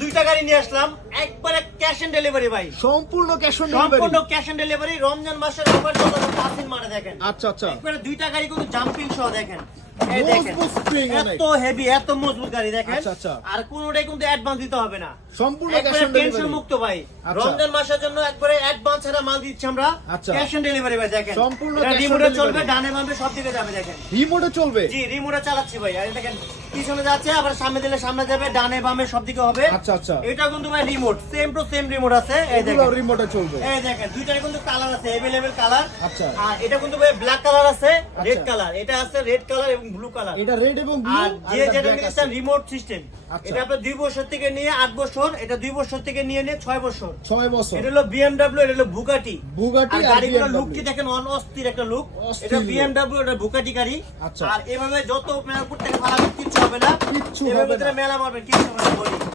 দুইটা গাড়ি নিয়ে আসলাম একবারে ক্যাশ অন ডেলিভারি ভাই। সম্পূর্ণ ক্যাশ অন সম্পূর্ণ delivery. Cash on delivery. Ramzan মাসের অফার চলছে, তাসিন মানে দেখেন। আচ্ছা আচ্ছা। একবারে দুইটা গাড়ি কিন্তু জাম্পিং সহ দেখেন। এই দেখেন মজবুত spring অনেক। এত হেভি, এত মজবুত গাড়ি দেখেন। আচ্ছা, আচ্ছা। আর কোনোটাই কিন্তু অ্যাডভান্স দিতে হবে না, সম্পূর্ণ ক্যাশ একবারে অন টেনশন ডেলিভারি। মুক্ত ভাই। আচ্ছা। রমজান মাসের জন্য একবারে অ্যাডভান্স ছাড়া মাল দিচ্ছি আমরা। আচ্ছা। ক্যাশ অন ডেলিভারি ভাই দেখেন। সম্পূর্ণ এটা cash on রিমোটে delivery। চলবে, ডানে বামে সব দিকে যাবে দেখেন। রিমোটে চলবে। জি রিমোটে চালাচ্ছি ভাই। আর দেখেন পিছনে যাচ্ছে, আবার সামনে দিলে সামনে যাবে, ডানে বামে সব দিকে হবে। আচ্ছা আচ্ছা। এটা কিন্তু ভাই remote, same to same remote আছে। এই এগুলো দেখেন, রিমোটে চলবে। এই দেখেন দুইটার কিন্তু কালার আছে, अवेलेबल কালার। আচ্ছা। আর এটা কিন্তু ভাই ব্ল্যাক কালার আছে, রেড আচ্ছা। কালার। এটা আছে রেড কালার এবং ব্লু কালার। এটা রেড এবং ব্লু আর যে যেটা নিচ্ছেন রিমোট সিস্টেম, আচ্ছা। এটা আপনার 2 বছর থেকে নিয়ে 8 বছর, এটা 2 বছর থেকে নিয়ে 6 বছর। 6 বছর। এটা হলো BMW, এটা হলো বুগাটি। বুগাটি আর আর গাড়িগুলোর BMW লুকটি দেখেন, অস্থির একটা লুক। অস্থির এটা look। BMW, এটা বুগাটি গাড়ি। আচ্ছা। আর এভাবে যত মেলা করতে পারবেন কিচ্ছু হবে না। কিচ্ছু এভাবে হবে না। মেলা মারবেন কিচ্ছু হবে না বলি।